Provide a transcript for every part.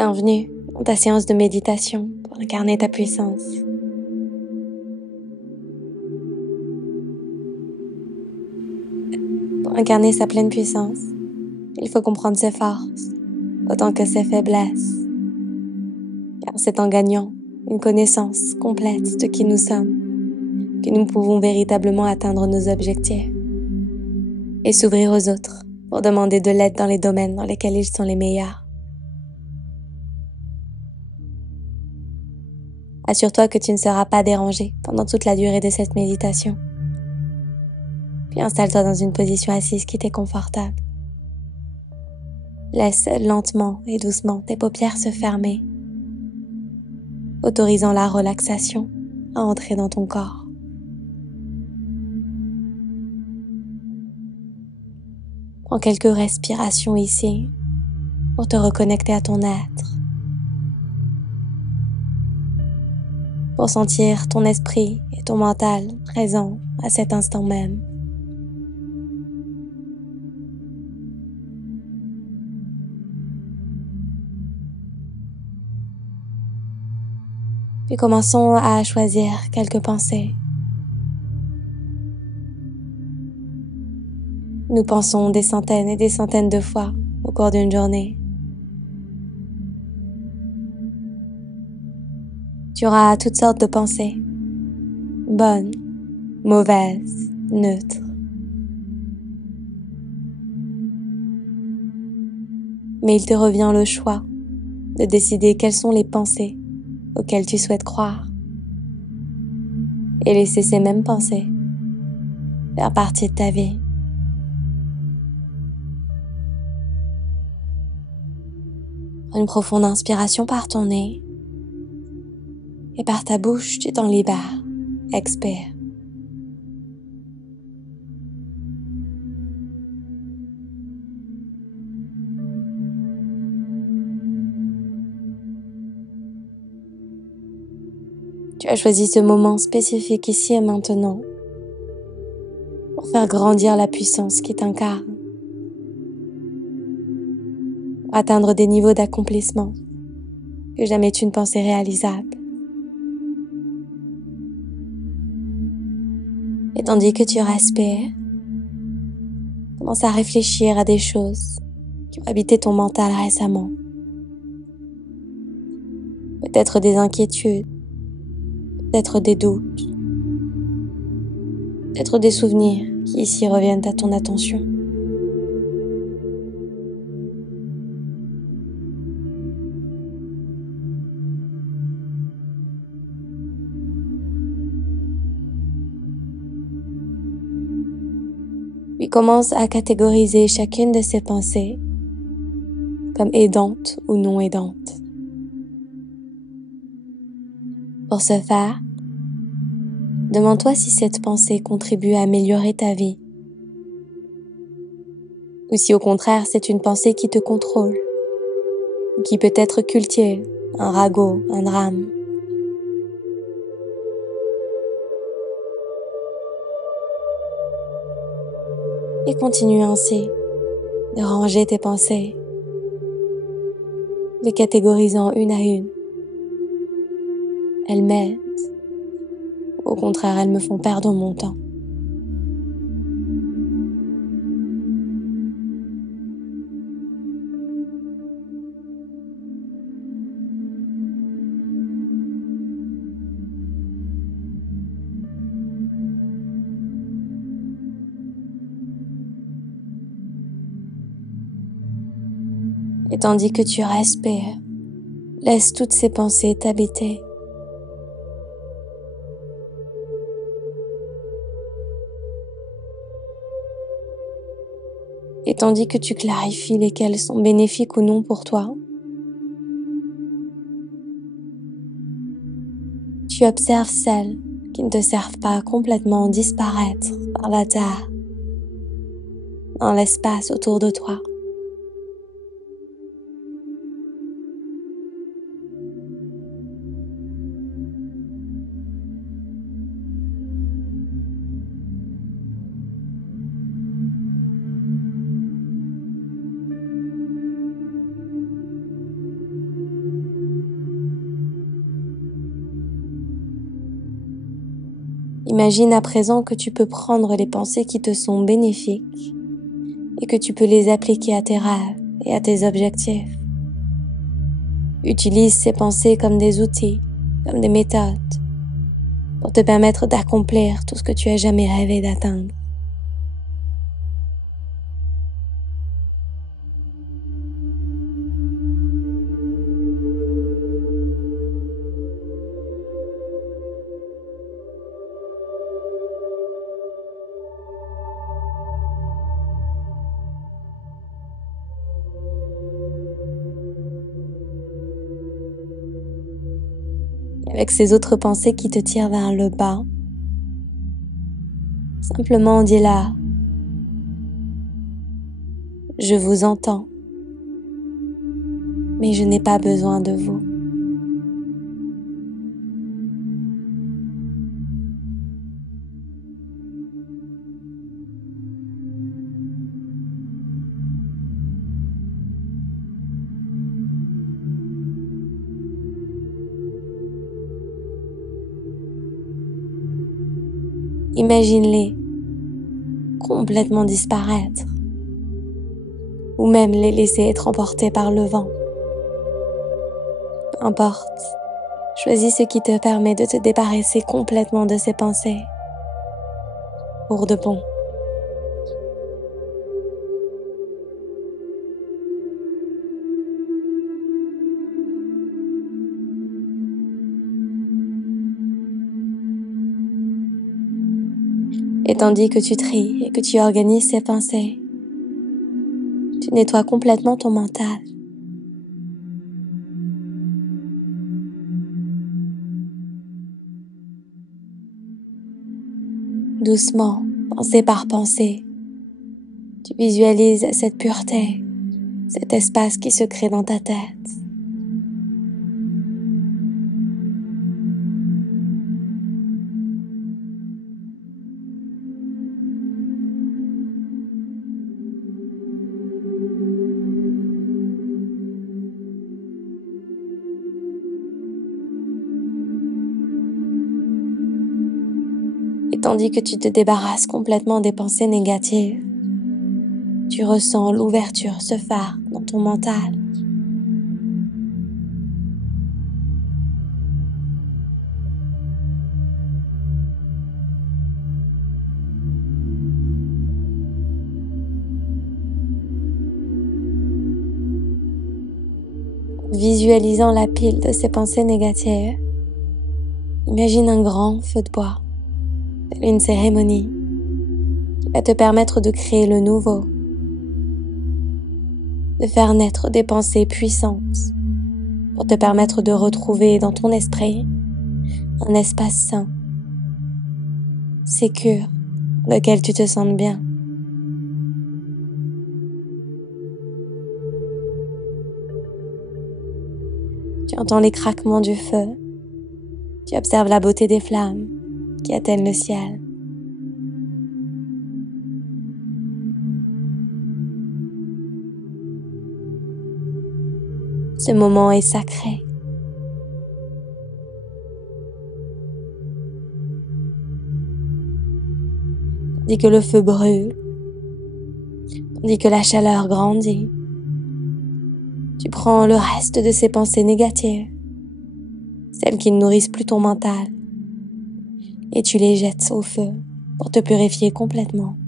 Bienvenue dans ta séance de méditation pour incarner ta puissance. Pour incarner sa pleine puissance, il faut comprendre ses forces autant que ses faiblesses. Car c'est en gagnant une connaissance complète de qui nous sommes que nous pouvons véritablement atteindre nos objectifs et s'ouvrir aux autres pour demander de l'aide dans les domaines dans lesquels ils sont les meilleurs. Assure-toi que tu ne seras pas dérangé pendant toute la durée de cette méditation. Puis installe-toi dans une position assise qui t'est confortable. Laisse lentement et doucement tes paupières se fermer, autorisant la relaxation à entrer dans ton corps. Prends quelques respirations ici pour te reconnecter à ton être, pour sentir ton esprit et ton mental présents à cet instant même. Puis commençons à choisir quelques pensées. Nous pensons des centaines et des centaines de fois au cours d'une journée. Tu auras toutes sortes de pensées, bonnes, mauvaises, neutres. Mais il te revient le choix de décider quelles sont les pensées auxquelles tu souhaites croire et laisser ces mêmes pensées faire partie de ta vie. Prends une profonde inspiration par ton nez et par ta bouche, tu t'en libères. Expire. Tu as choisi ce moment spécifique ici et maintenant pour faire grandir la puissance qui t'incarne, pour atteindre des niveaux d'accomplissement que jamais tu ne pensais réalisables. Et tandis que tu respires, commence à réfléchir à des choses qui ont habité ton mental récemment. Peut-être des inquiétudes, peut-être des doutes, peut-être des souvenirs qui ici reviennent à ton attention. Puis commence à catégoriser chacune de ces pensées comme aidantes ou non aidantes. Pour ce faire, demande-toi si cette pensée contribue à améliorer ta vie ou si au contraire c'est une pensée qui te contrôle ou qui peut être cultive, un ragot, un drame. Et continue ainsi de ranger tes pensées, les catégorisant une à une. Elles m'aident, au contraire elles me font perdre mon temps. Et tandis que tu respires, laisse toutes ces pensées t'habiter. Et tandis que tu clarifies lesquelles sont bénéfiques ou non pour toi, tu observes celles qui ne te servent pas à complètement disparaître par la terre, dans l'espace autour de toi. Imagine à présent que tu peux prendre les pensées qui te sont bénéfiques et que tu peux les appliquer à tes rêves et à tes objectifs. Utilise ces pensées comme des outils, comme des méthodes, pour te permettre d'accomplir tout ce que tu as jamais rêvé d'atteindre. Avec ces autres pensées qui te tirent vers le bas, simplement dis-leur: je vous entends, mais je n'ai pas besoin de vous. Imagine-les complètement disparaître, ou même les laisser être emportés par le vent. Peu importe, choisis ce qui te permet de te débarrasser complètement de ces pensées, pour de bon. Et tandis que tu tries et que tu organises ces pensées, tu nettoies complètement ton mental. Doucement, pensée par pensée, tu visualises cette pureté, cet espace qui se crée dans ta tête. Et tandis que tu te débarrasses complètement des pensées négatives, tu ressens l'ouverture se faire dans ton mental. Visualisant la pile de ces pensées négatives, imagine un grand feu de bois, une cérémonie qui va te permettre de créer le nouveau, de faire naître des pensées puissantes pour te permettre de retrouver dans ton esprit un espace sain, sécure, dans lequel tu te sens bien. Tu entends les craquements du feu, tu observes la beauté des flammes qui atteignent le ciel. Ce moment est sacré. Tandis que le feu brûle, tandis que la chaleur grandit, tu prends le reste de ces pensées négatives, celles qui ne nourrissent plus ton mental, et tu les jettes au feu pour te purifier complètement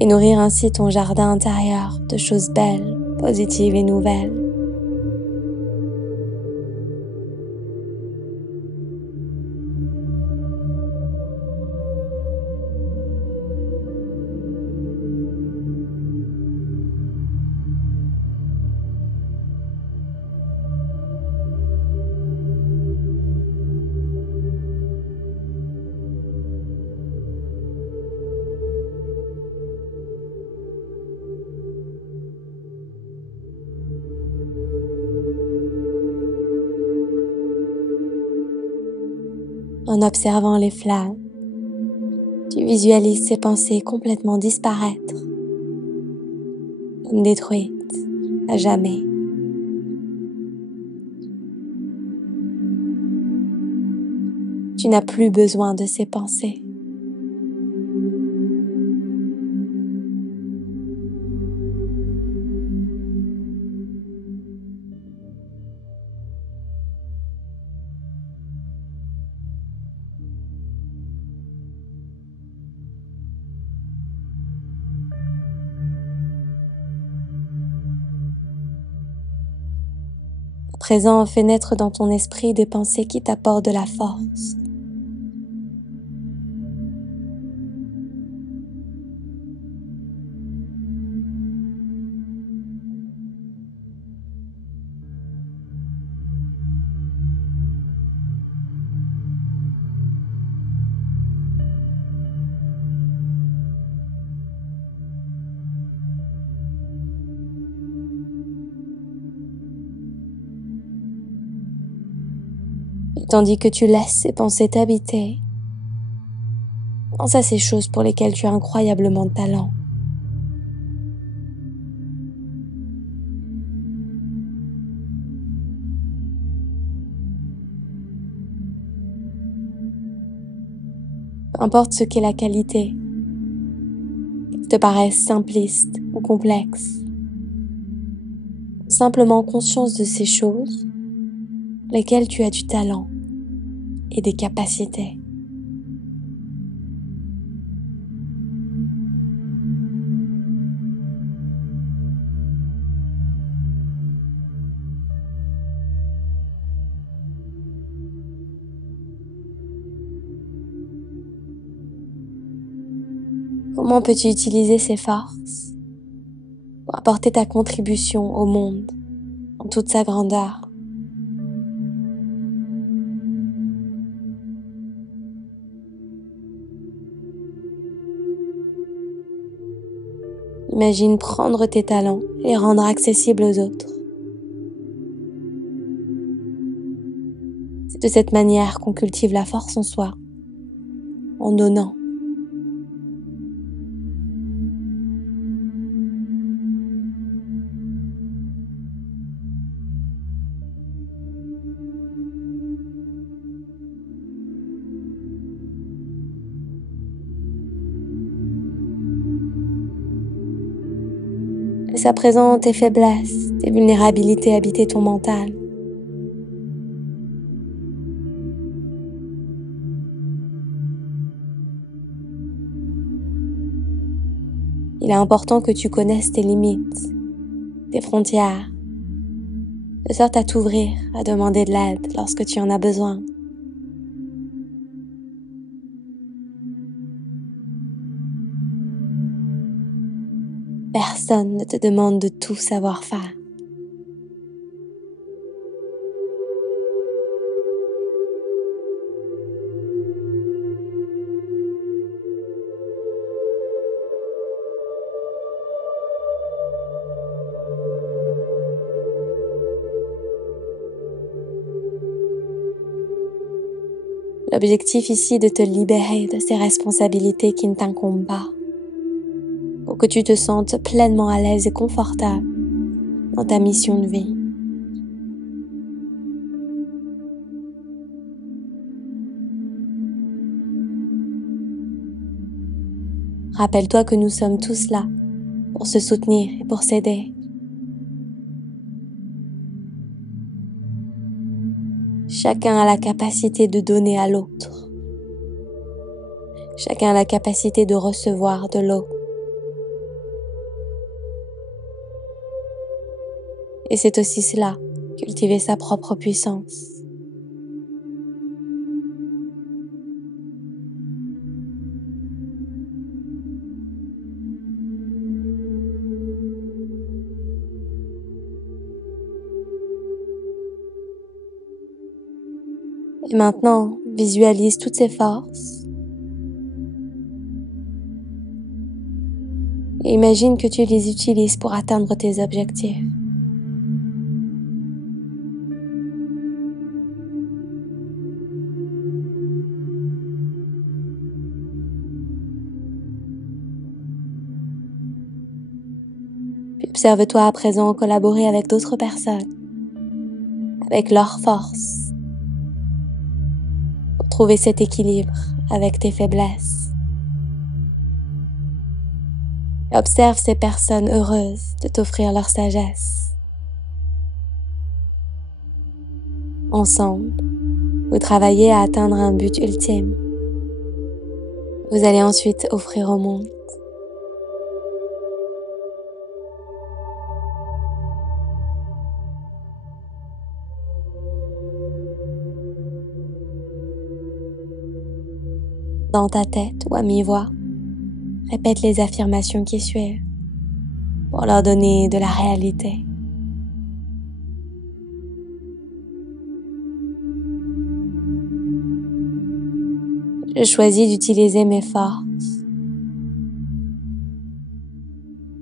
et nourrir ainsi ton jardin intérieur de choses belles, positives et nouvelles. En observant les flammes, tu visualises ces pensées complètement disparaître, comme détruites à jamais. Tu Tu n'as plus besoin de ces pensées. À présent, fais naître dans ton esprit des pensées qui t'apportent de la force. Et tandis que tu laisses ces pensées t'habiter, pense à ces choses pour lesquelles tu as incroyablement de talent. Peu importe ce qu'est la qualité, qu'elle te paraisse simpliste ou complexe. Simplement conscience de ces choses pour lesquelles tu as du talent et des capacités. Comment peux-tu utiliser ces forces pour apporter ta contribution au monde en toute sa grandeur? Imagine prendre tes talents et les rendre accessibles aux autres. C'est de cette manière qu'on cultive la force en soi, en donnant. Laisse à présent tes faiblesses, tes vulnérabilités habiter ton mental. Il est important que tu connaisses tes limites, tes frontières, de sorte à t'ouvrir, à demander de l'aide lorsque tu en as besoin. Personne ne te demande de tout savoir faire. L'objectif ici est de te libérer de ces responsabilités qui ne t'incombent pas, pour que tu te sentes pleinement à l'aise et confortable dans ta mission de vie. Rappelle-toi que nous sommes tous là pour se soutenir et pour s'aider. Chacun a la capacité de donner à l'autre. Chacun a la capacité de recevoir de l'autre. Et c'est aussi cela, cultiver sa propre puissance. Et maintenant, visualise toutes ces forces. Et imagine que tu les utilises pour atteindre tes objectifs. Puis observe-toi à présent collaborer avec d'autres personnes, avec leurs forces, pour trouver cet équilibre avec tes faiblesses. Observe ces personnes heureuses de t'offrir leur sagesse. Ensemble, vous travaillez à atteindre un but ultime. Vous allez ensuite offrir au monde. Dans ta tête ou à mi-voix, répète les affirmations qui suivent pour leur donner de la réalité. Je choisis d'utiliser mes forces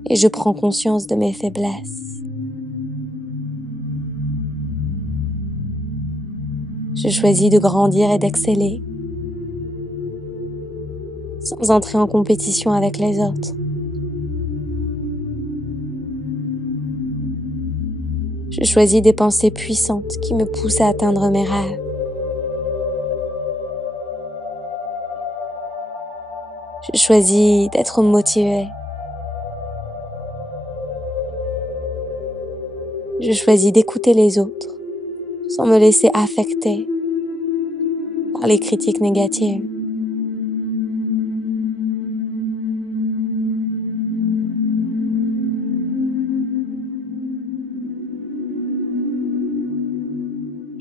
et je prends conscience de mes faiblesses. Je choisis de grandir et d'exceller sans entrer en compétition avec les autres. Je choisis des pensées puissantes qui me poussent à atteindre mes rêves. Je choisis d'être motivée. Je choisis d'écouter les autres sans me laisser affecter par les critiques négatives.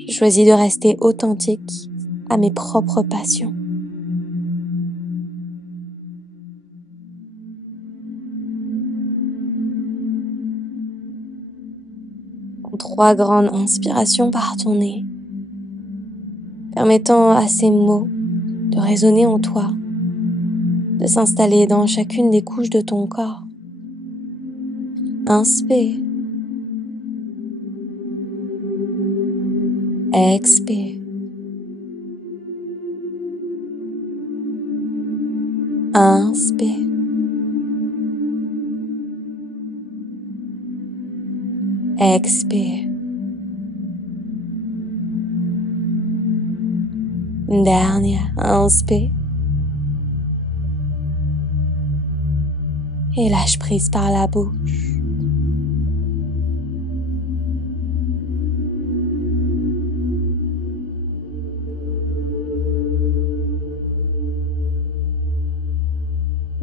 Je choisis de rester authentique à mes propres passions. En 3 grandes inspirations par ton nez, permettant à ces mots de résonner en toi, de s'installer dans chacune des couches de ton corps. Inspire. Expire. Inspire. Expire. Dernière, inspire. Et lâche prise par la bouche.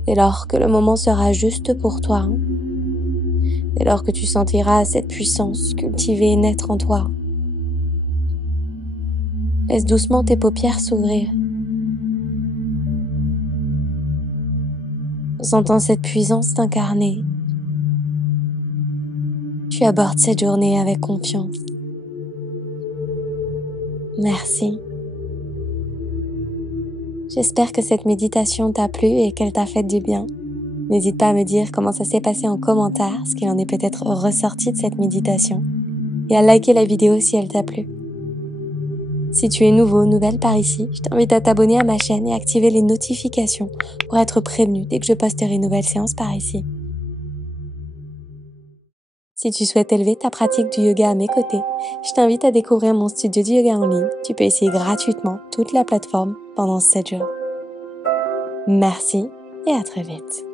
Dès lors que le moment sera juste pour toi, dès lors que tu sentiras cette puissance cultivée et naître en toi, laisse doucement tes paupières s'ouvrir. Sentant cette puissance t'incarner, tu abordes cette journée avec confiance. Merci. J'espère que cette méditation t'a plu et qu'elle t'a fait du bien. N'hésite pas à me dire comment ça s'est passé en commentaire, ce qu'il en est peut-être ressorti de cette méditation, et à liker la vidéo si elle t'a plu. Si tu es nouveau, nouvelle par ici, je t'invite à t'abonner à ma chaîne et activer les notifications pour être prévenu dès que je posterai une nouvelle séance par ici. Si tu souhaites élever ta pratique du yoga à mes côtés, je t'invite à découvrir mon studio de yoga en ligne. Tu peux essayer gratuitement toute la plateforme pendant 7 jours. Merci et à très vite.